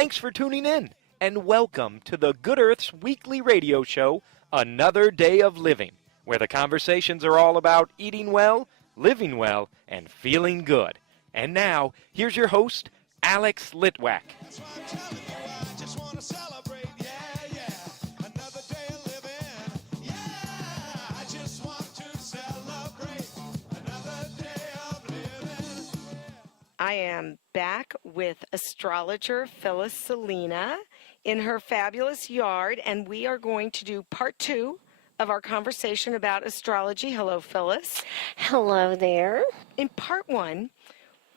Thanks for tuning in, and welcome to the Good Earth's weekly radio show, Another Day of Living, where the conversations are all about eating well, living well, and feeling good. And now, here's your host, Alex Litwack. I am back with astrologer Phyllis Salina in her fabulous yard, and we are going to do part 2 of our conversation about astrology. Hello, Phyllis. Hello there. In part 1,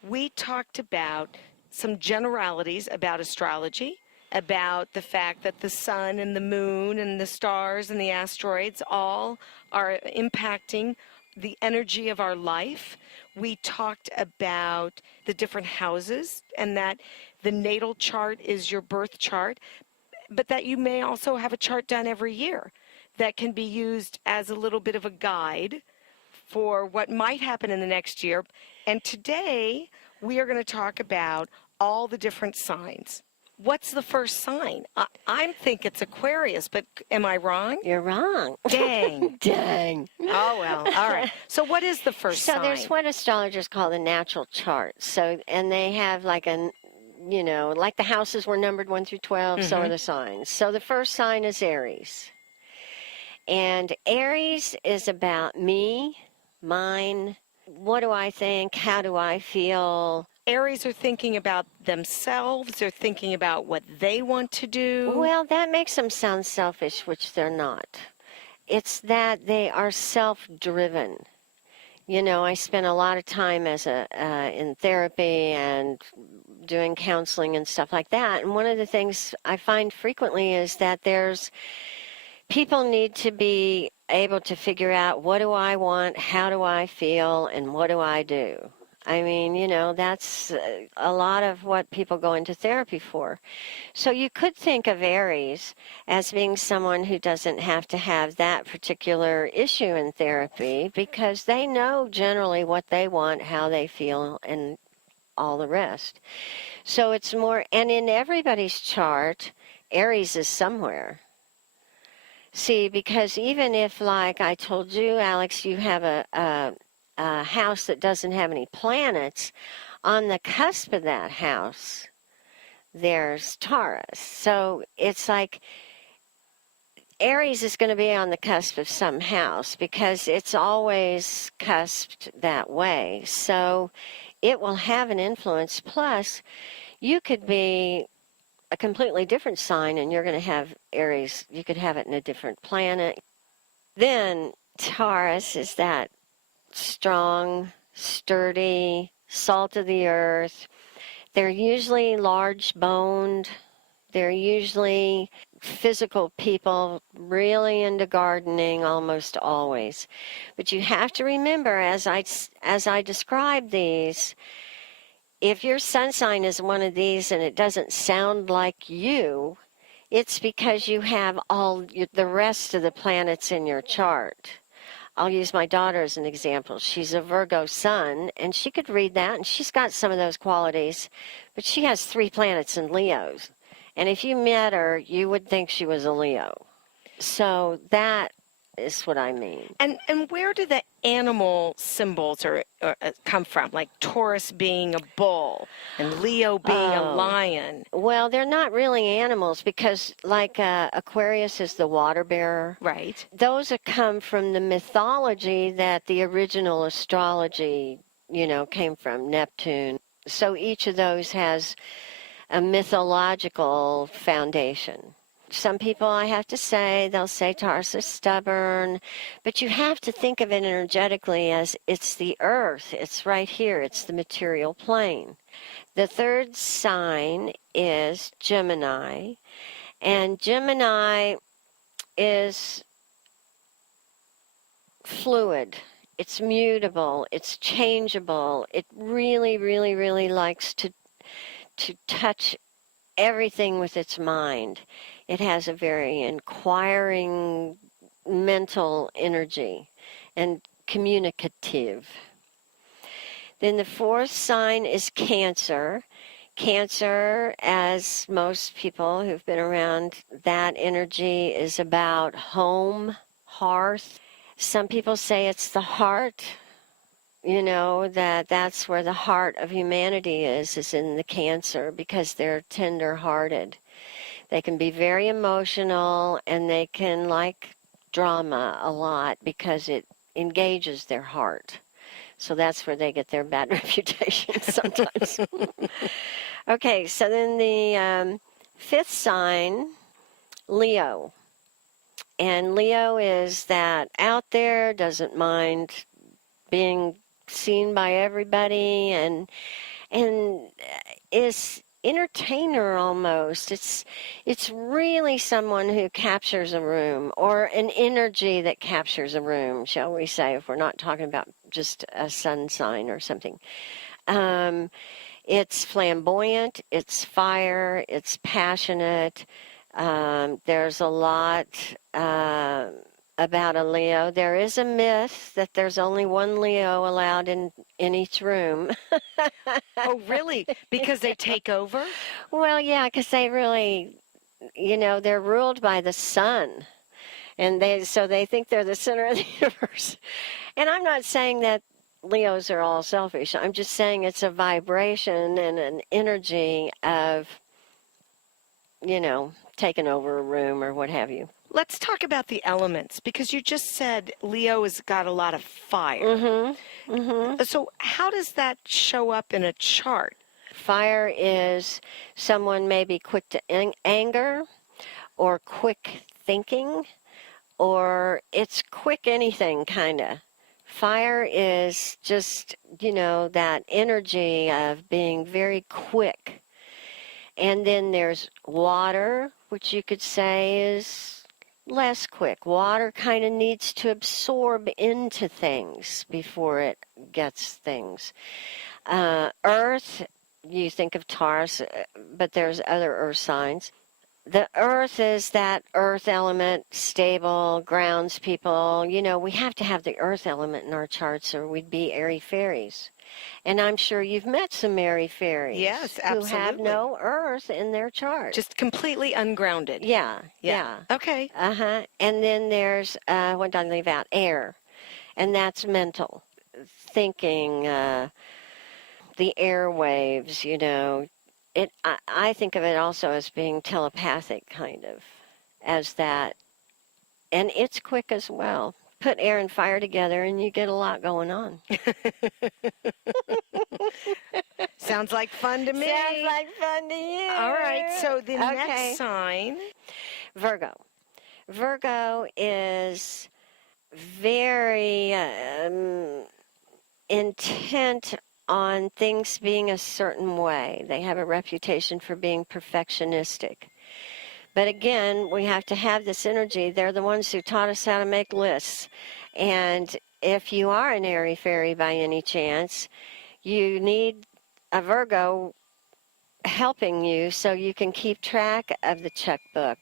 we talked about some generalities about astrology, about the fact that the sun and the moon and the stars and the asteroids all are impacting the energy of our life. We talked about the different houses and that the natal chart is your birth chart, but that you may also have a chart done every year that can be used as a little bit of a guide for what might happen in the next year. And today we are going to talk about all the different signs. What's the first sign? I think it's Aquarius, but am I wrong? You're wrong. Dang. Dang. Oh, well, all right. So what is the first sign? So there's what astrologers call the natural chart. So, and they have like like the houses were numbered 1 through 12, so are the signs. So the first sign is Aries. And Aries is about me, mine, what do I think, how do I feel. Aries are thinking about themselves. They're thinking about what they want to do. Well, that makes them sound selfish, which they're not. It's that they are self-driven. You know, I spent a lot of time in therapy and doing counseling and stuff like that. And one of the things I find frequently is that people need to be able to figure out, what do I want, how do I feel, and what do I do? I mean, that's a lot of what people go into therapy for. So you could think of Aries as being someone who doesn't have to have that particular issue in therapy because they know generally what they want, how they feel, and all the rest. So it's more, and in everybody's chart, Aries is somewhere. See, because even if, like I told you, Alex, you have a house that doesn't have any planets, on the cusp of that house, there's Taurus. So it's like Aries is going to be on the cusp of some house because it's always cusped that way. So it will have an influence. Plus, you could be a completely different sign and you're going to have Aries. You could have it in a different planet. Then Taurus is that strong, sturdy, salt of the earth. They're usually large-boned. They're usually physical people, really into gardening almost always. But you have to remember, as I describe these, if your sun sign is one of these and it doesn't sound like you, it's because you have all the rest of the planets in your chart. I'll use my daughter as an example. She's a Virgo sun, and she could read that, and she's got some of those qualities, but she has 3 planets in Leos. And if you met her, you would think she was a Leo. So that is what I mean. And where do the animal symbols come from? Like Taurus being a bull and Leo being a lion. Well, they're not really animals because like Aquarius is the water bearer. Right. Those come from the mythology that the original astrology, came from, Neptune. So each of those has a mythological foundation. Some people, I have to say, they'll say Taurus is stubborn, but you have to think of it energetically as it's the earth. It's right here. It's the material plane. The third sign is Gemini, and Gemini is fluid. It's mutable. It's changeable. It really, really, really likes to touch everything with its mind. It has a very inquiring mental energy and communicative. Then the fourth sign is Cancer. Cancer, as most people who've been around, that energy is about home, hearth. Some people say it's the heart, that's where the heart of humanity is in the Cancer, because they're tender-hearted. They can be very emotional, and they can like drama a lot because it engages their heart. So that's where they get their bad reputation sometimes. Okay, so then the fifth sign, Leo. And Leo is that out there, doesn't mind being seen by everybody, and is entertainer almost. It's really someone who captures a room, or an energy that captures a room, shall we say, if we're not talking about just a sun sign or something. It's flamboyant, it's fire, it's passionate. There's a lot about a Leo. There is a myth that there's only one Leo allowed in each room. Oh, really? Because they take over? Well, yeah, because they really, they're ruled by the sun. And so they think they're the center of the universe. And I'm not saying that Leos are all selfish. I'm just saying it's a vibration and an energy of, taking over a room or what have you. Let's talk about the elements, because you just said Leo has got a lot of fire. Mm-hmm. Mm-hmm. So how does that show up in a chart? Fire is someone maybe quick to anger, or quick thinking, or it's quick anything, kind of. Fire is just, that energy of being very quick. And then there's water, which you could say is less quick. Water kind of needs to absorb into things before it gets things. Earth, you think of Taurus, but there's other earth signs. The earth is that earth element, stable, grounds people. We have to have the earth element in our charts, or we'd be airy fairies. And I'm sure you've met some airy fairies. Yes, absolutely. Who have no earth in their chart. Just completely ungrounded. Yeah. Okay. Uh-huh. And then there's, what did I leave out? Air. And that's mental. Thinking, the airwaves, I think of it also as being telepathic, kind of, as that. And it's quick as well. Put air and fire together and you get a lot going on. Sounds like fun to me. Sounds like fun to you. All right, so the next sign. Virgo. Virgo is very intent on things being a certain way. They have a reputation for being perfectionistic. But again, we have to have this energy. They're the ones who taught us how to make lists. And if you are an airy fairy by any chance, you need a Virgo helping you so you can keep track of the checkbook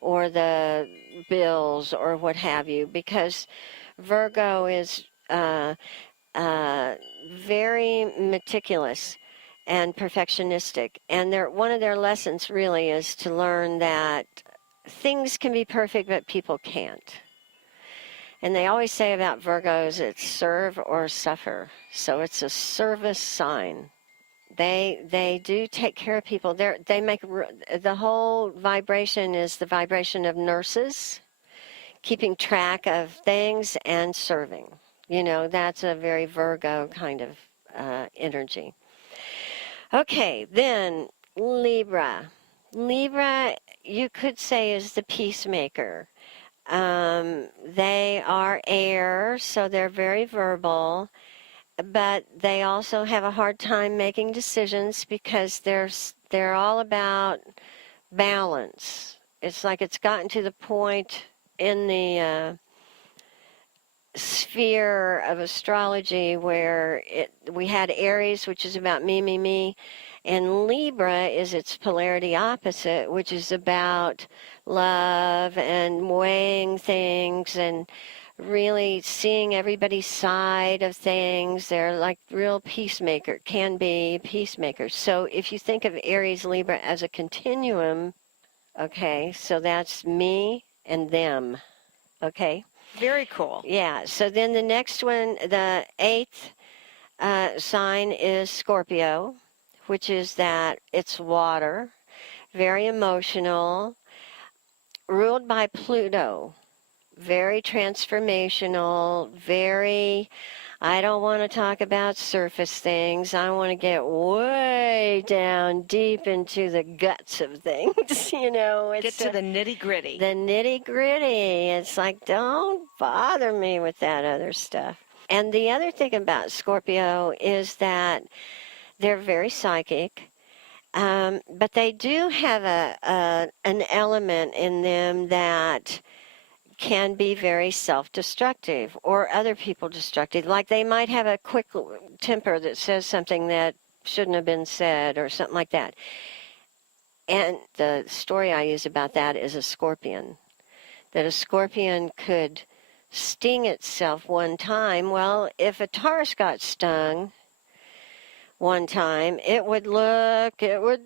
or the bills or what have you, because Virgo is very meticulous and perfectionistic. And one of their lessons really is to learn that things can be perfect, but people can't. And they always say about Virgos, it's serve or suffer. So it's a service sign. They do take care of people. They make the whole vibration is the vibration of nurses, keeping track of things and serving. That's a very Virgo kind of energy. Okay, then Libra. Libra, you could say, is the peacemaker. They are air, so they're very verbal, but they also have a hard time making decisions because they're all about balance. It's like it's gotten to the point in the sphere of astrology where we had Aries, which is about me, and Libra is its polarity opposite, which is about love and weighing things and really seeing everybody's side of things. They're like real peacemaker, can be peacemakers. So if you think of Aries Libra as a continuum, okay, so that's me and them, okay? Very cool. Yeah, so then the next one, the eighth sign is Scorpio, which is that it's water, very emotional, ruled by Pluto, very transformational, very, I don't want to talk about surface things. I want to get way down deep into the guts of things, you know. Get to the nitty gritty. The nitty gritty. It's like, don't bother me with that other stuff. And the other thing about Scorpio is that they're very psychic. But they do have an element in them that can be very self-destructive or other people destructive. Like they might have a quick temper that says something that shouldn't have been said or something like that. And the story I use about that is a scorpion. That a scorpion could sting itself one time. Well, if a Taurus got stung one time, it would look, it would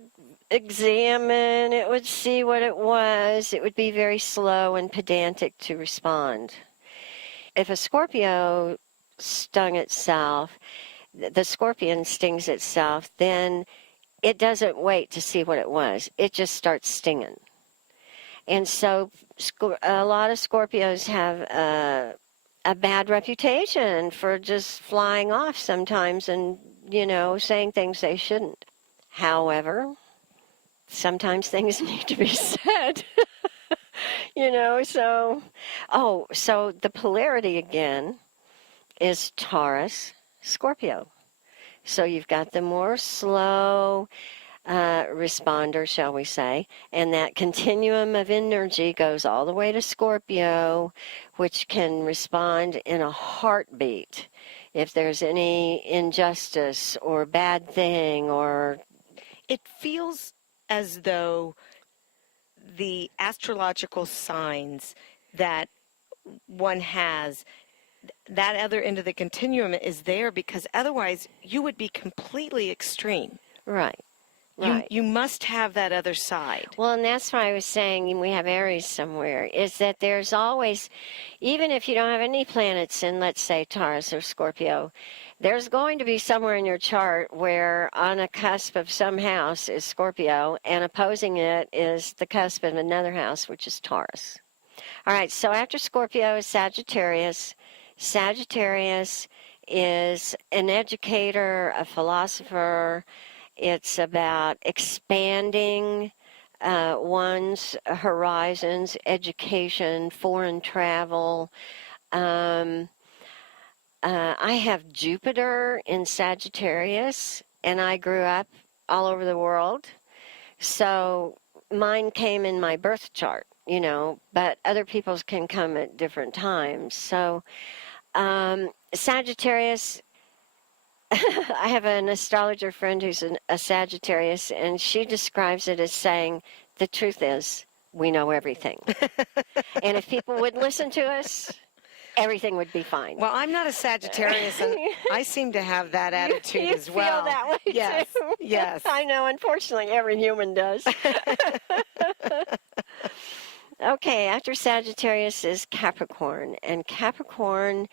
examine, it would see what it was. It would be very slow and pedantic to respond. If a Scorpio stung itself, the scorpion stings itself, then it doesn't wait to see what it was. It just starts stinging. And so a lot of Scorpios have a bad reputation for just flying off sometimes and, you know, saying things they shouldn't. However, sometimes things need to be said, you know, so, so the polarity again is Taurus, Scorpio. So you've got the more slow responder, shall we say, and that continuum of energy goes all the way to Scorpio, which can respond in a heartbeat if there's any injustice or bad thing or... It feels as though the astrological signs that one has, that other end of the continuum is there because otherwise you would be completely extreme. Right. Right. You must have that other side. Well, and that's why I was saying we have Aries somewhere, is that there's always, even if you don't have any planets in, let's say, Taurus or Scorpio, there's going to be somewhere in your chart where on a cusp of some house is Scorpio, and opposing it is the cusp of another house, which is Taurus. All right, so after Scorpio is Sagittarius. Sagittarius is an educator, a philosopher. It's about expanding one's horizons, education, foreign travel. I have Jupiter in Sagittarius, and I grew up all over the world. So mine came in my birth chart, you know, but other people's can come at different times. So Sagittarius... I have an astrologer friend who's a Sagittarius, and she describes it as saying, the truth is, we know everything. And if people would listen to us, everything would be fine. Well, I'm not a Sagittarius, and I seem to have that attitude you as well. You feel that way, yes, too. Yes. I know, unfortunately, every human does. Okay, after Sagittarius is Capricorn, and Capricorn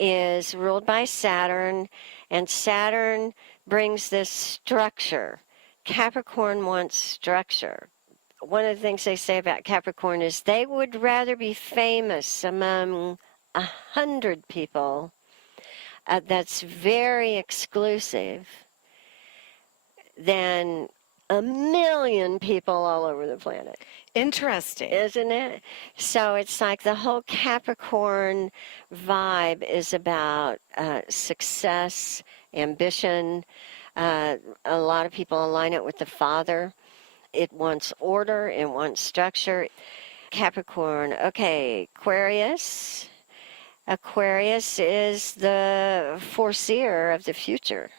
is ruled by Saturn, and Saturn brings this structure. Capricorn wants structure. One of the things they say about Capricorn is they would rather be famous among 100 people that's very exclusive than 1,000,000 people all over the planet. Interesting. Isn't it? So it's like the whole Capricorn vibe is about success, ambition. A lot of people align it with the father. It wants order, it wants structure. Capricorn, okay, Aquarius. Aquarius is the foreseer of the future.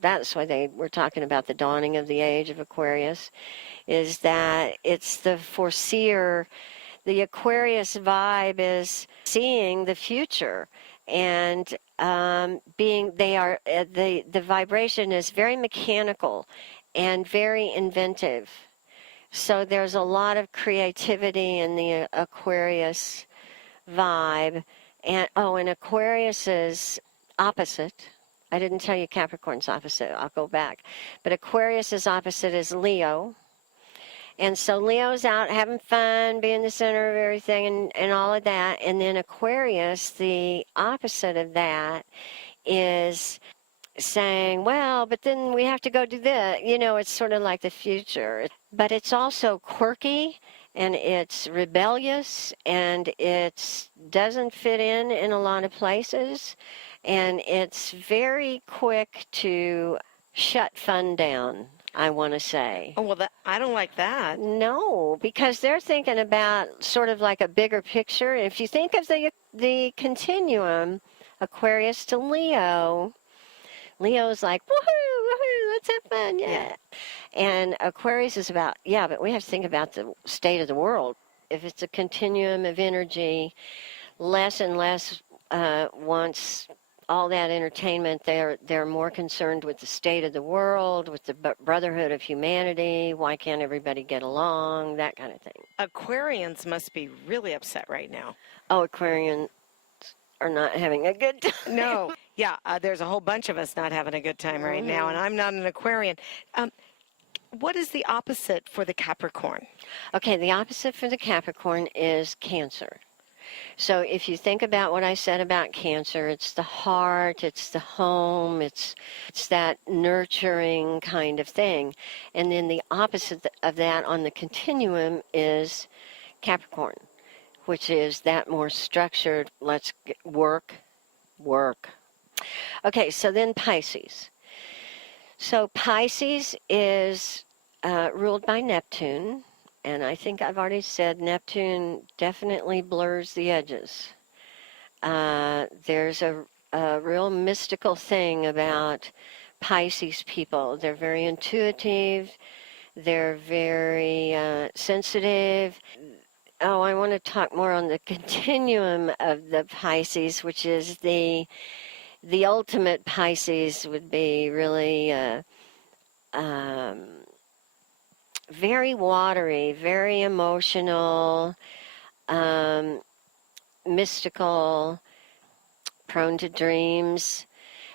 That's why they were talking about the dawning of the age of Aquarius, is that it's the foreseer The Aquarius vibe is seeing the future, and the vibration is very mechanical and very inventive. So there's a lot of creativity in the Aquarius vibe. And Aquarius is opposite. I didn't tell you Capricorn's opposite. I'll go back. But Aquarius's opposite is Leo. And so Leo's out having fun, being the center of everything and all of that. And then Aquarius, the opposite of that, is saying, well, but then we have to go do this. It's sort of like the future. But it's also quirky, and it's rebellious, and it doesn't fit in a lot of places. And it's very quick to shut fun down, I want to say. Oh, well, I don't like that. No, because they're thinking about sort of like a bigger picture. If you think of the continuum, Aquarius to Leo, Leo's like, woohoo, woohoo, let's have fun, yeah. And Aquarius is about, but we have to think about the state of the world. If it's a continuum of energy, less and less wants all that entertainment. They're more concerned with the state of the world, with the brotherhood of humanity. Why can't everybody get along? That kind of thing. Aquarians must be really upset right now. Oh, Aquarians are not having a good time. No. Yeah, there's a whole bunch of us not having a good time right now, and I'm not an Aquarian. What is the opposite for the Capricorn? Okay, the opposite for the Capricorn is Cancer. So if you think about what I said about Cancer, it's the heart, it's the home, it's that nurturing kind of thing. And then the opposite of that on the continuum is Capricorn, which is that more structured, let's work. Okay, so then Pisces. So Pisces is ruled by Neptune. And I think I've already said Neptune definitely blurs the edges. There's a real mystical thing about Pisces people. They're very intuitive. They're very sensitive. Oh, I want to talk more on the continuum of the Pisces, which is the ultimate Pisces would be really very watery, very emotional, mystical, prone to dreams,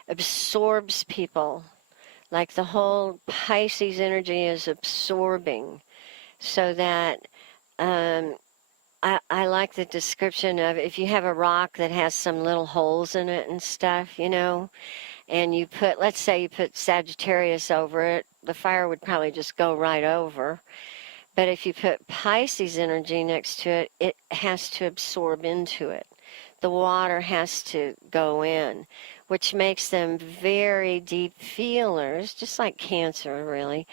absorbs people. Like the whole Pisces energy is absorbing, so that I like the description of if you have a rock that has some little holes in it and stuff, and you put, let's say you put Sagittarius over it, the fire would probably just go right over. But if you put Pisces energy next to it, it has to absorb into it. The water has to go in, which makes them very deep feelers, just like Cancer, really.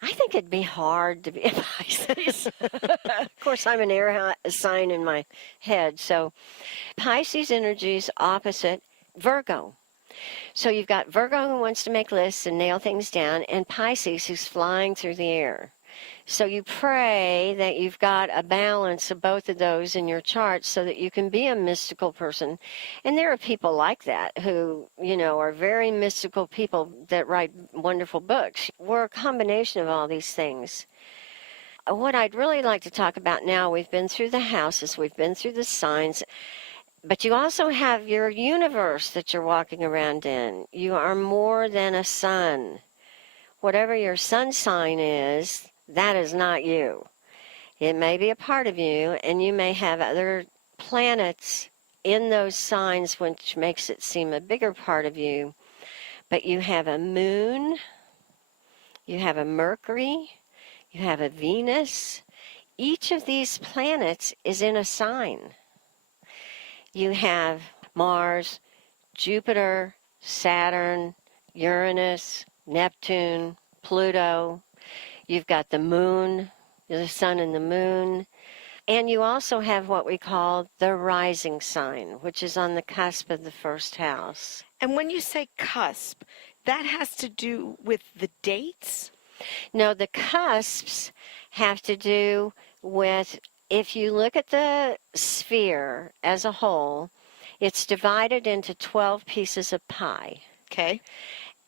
I think it'd be hard to be a Pisces. Of course, I'm an air sign in my head. So Pisces energy is opposite Virgo. So you've got Virgo who wants to make lists and nail things down, and Pisces who's flying through the air. So you pray that you've got a balance of both of those in your chart so that you can be a mystical person. And there are people like that who, are very mystical people that write wonderful books. We're a combination of all these things. What I'd really like to talk about now, we've been through the houses, we've been through the signs, but you also have your universe that you're walking around in. You are more than a sun. Whatever your sun sign is, that is not you. It may be a part of you, and you may have other planets in those signs, which makes it seem a bigger part of you. But you have a moon, you have a Mercury, you have a Venus. Each of these planets is in a sign. You have Mars, Jupiter, Saturn, Uranus, Neptune, Pluto. You've got the moon, the sun and the moon. And you also have what we call the rising sign, which is on the cusp of the first house. And when you say cusp, that has to do with the dates? No, the cusps have to do with if you look at the sphere as a whole, it's divided into 12 pieces of pie. Okay.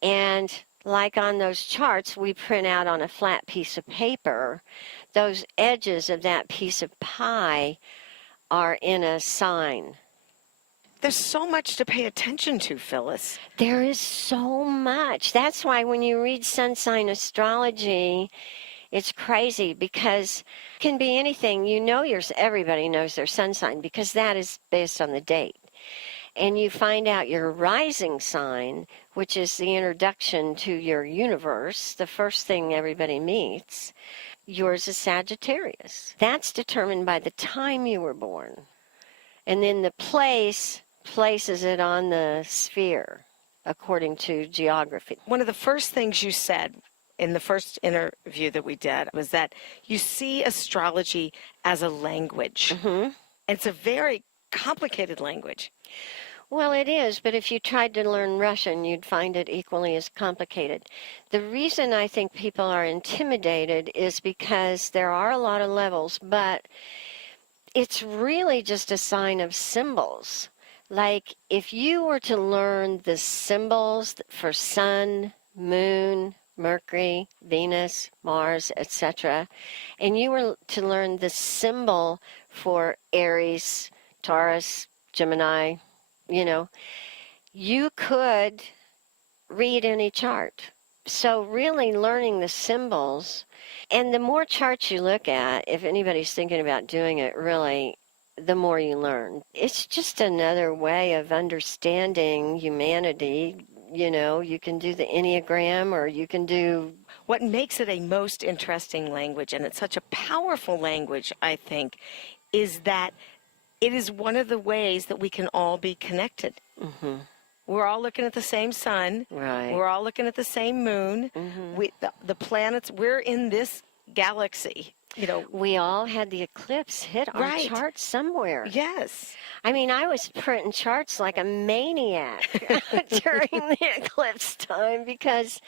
And like on those charts we print out on a flat piece of paper, those edges of that piece of pie are in a sign. There's so much to pay attention to, Phyllis. There is so much. That's why when you read sun sign astrology, it's crazy because it can be anything. You know, everybody knows their sun sign because that is based on the date. And you find out your rising sign, which is the introduction to your universe, the first thing everybody meets. Yours is Sagittarius. That's determined by the time you were born. And then the place places it on the sphere according to geography. One of the first things you said in the first interview that we did was that you see astrology as a language. Mm-hmm. It's a very complicated language. Well, it is, but if you tried to learn Russian, you'd find it equally as complicated. The reason I think people are intimidated is because there are a lot of levels, but it's really just a sign of symbols. Like if you were to learn the symbols for sun, moon, Mercury, Venus, Mars, etc., and you were to learn the symbol for Aries, Taurus, Gemini, you could read any chart. So really learning the symbols, and the more charts you look at, if anybody's thinking about doing it, really, the more you learn. It's just another way of understanding humanity. You can do the Enneagram, or you can do... What makes it a most interesting language, and it's such a powerful language, I think, is that it is one of the ways that we can all be connected. Mm-hmm. We're all looking at the same sun. Right. We're all looking at the same moon. Mm-hmm. The planets, we're in this galaxy. We all had the eclipse hit our Right. chart somewhere. Yes. I mean, I was printing charts like a maniac during the eclipse time because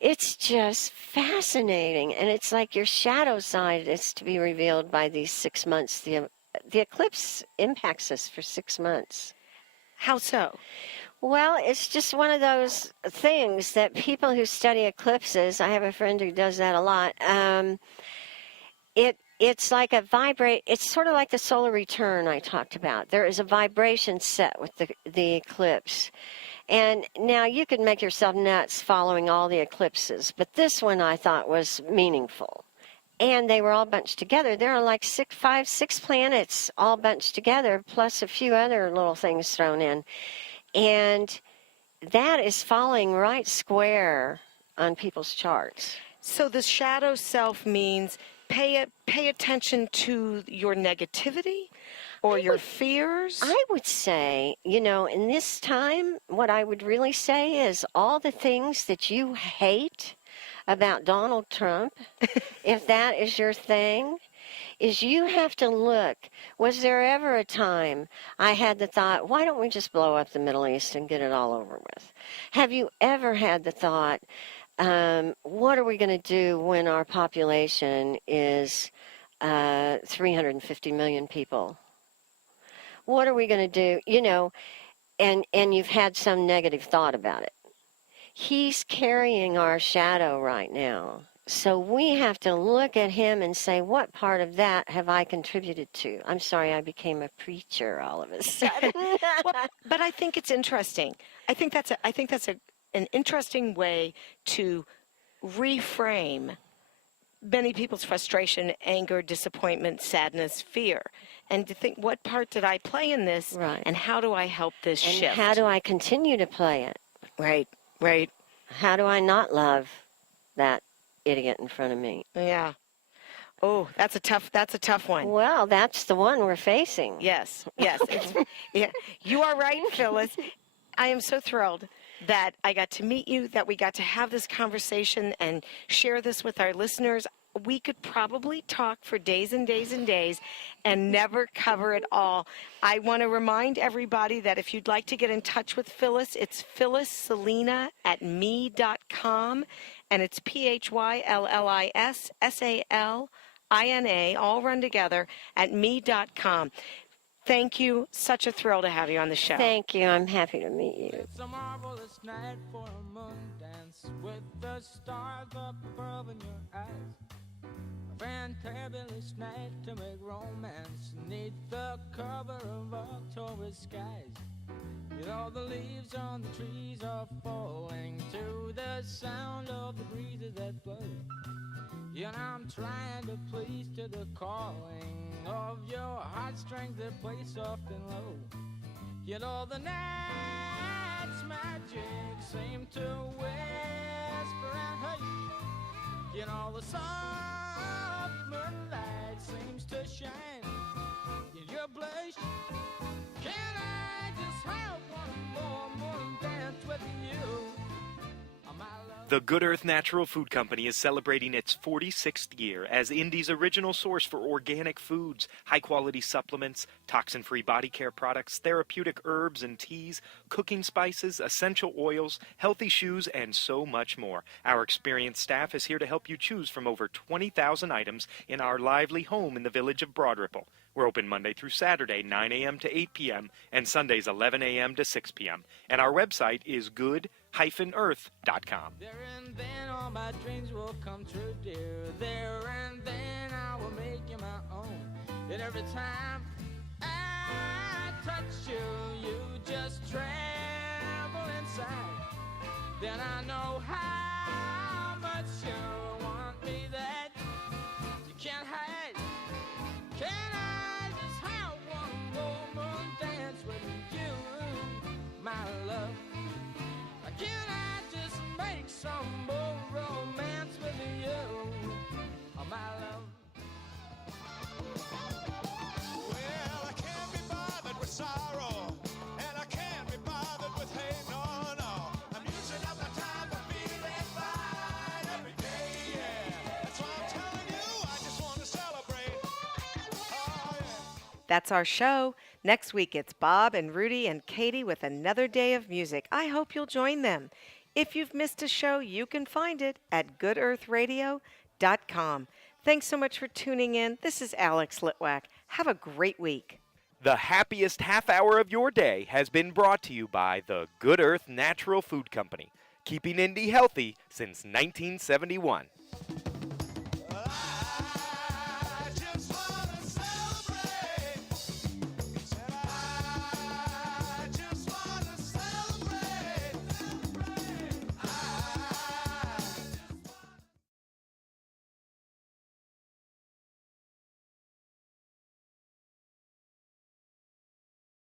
it's just fascinating. And it's like your shadow side is to be revealed by these 6 months. The eclipse impacts us for 6 months. How so? Well, it's just one of those things that people who study eclipses, I have a friend who does that a lot, it's like it's sort of like the solar return I talked about. There is a vibration set with the eclipse. And now you could make yourself nuts following all the eclipses, but this one I thought was meaningful. And they were all bunched together. There are like 6 planets all bunched together, plus a few other little things thrown in. And that is falling right square on people's charts. So the shadow self means pay attention to your negativity or your fears? I would say, in this time, what I would really say is all the things that you hate about Donald Trump, if that is your thing, is you have to look. Was there ever a time I had the thought, why don't we just blow up the Middle East and get it all over with? Have you ever had the thought, what are we going to do when our population is 350 million people? What are we going to do? And you've had some negative thought about it. He's carrying our shadow right now. So we have to look at him and say, what part of that have I contributed to? I'm sorry, I became a preacher all of a sudden. Well, but I think it's interesting. I think that's an interesting way to reframe many people's frustration, anger, disappointment, sadness, fear, and to think, what part did I play in this, Right. and how do I help this And shift? how do I continue to play it? Right. How do I not love that idiot in front of me? Yeah. Oh, that's a tough one. Well, that's the one we're facing. Yes. Yeah, you are right, Phyllis. I am so thrilled that I got to meet you, that we got to have this conversation and share this with our listeners. We could probably talk for days and days and days and never cover it all. I want to remind everybody that if you'd like to get in touch with Phyllis, it's phyllissalina@me.com, and it's phyllissalina INA, all run together, at me.com. Thank you. Such a thrill to have you on the show. Thank you. I'm happy to meet you. It's a marvelous night for a moon dance with the stars up above in your eyes. A fantabulous night to make romance neath the cover of October skies. You know the leaves on the trees are falling to the sound of the breezes that blow. You know I'm trying to please to the calling of your heartstrings that play soft and low. You know the night's magic seems to whisper and hush. You know the soft moonlight seems to shine in your blush. Can I just have one more moon dance with you? My love. The Good Earth Natural Food Company is celebrating its 46th year as Indy's original source for organic foods, high-quality supplements, toxin-free body care products, therapeutic herbs and teas, cooking spices, essential oils, healthy shoes, and so much more. Our experienced staff is here to help you choose from over 20,000 items in our lively home in the village of Broad Ripple. We're open Monday through Saturday, 9 a.m. to 8 p.m., and Sundays, 11 a.m. to 6 p.m. And our website is good-earth.com. There and then all my dreams will come true, dear. There and then I will make you my own. And every time I touch you, you just tremble inside. Then I know how much you want me that you can't hide. Can I just have one more moon dance with you, my love? Can I just make some more romance with you, oh, my love? Well, I can't be bothered with sorrow, and I can't be bothered with hate, no, no. I'm using up my time for feeling fine every day, yeah. That's why I'm telling you, I just want to celebrate. Oh, yeah. That's our show. Next week, it's Bob and Rudy and Katie with another day of music. I hope you'll join them. If you've missed a show, you can find it at goodearthradio.com. Thanks so much for tuning in. This is Alex Litwack. Have a great week. The happiest half hour of your day has been brought to you by the Good Earth Natural Food Company, keeping Indy healthy since 1971.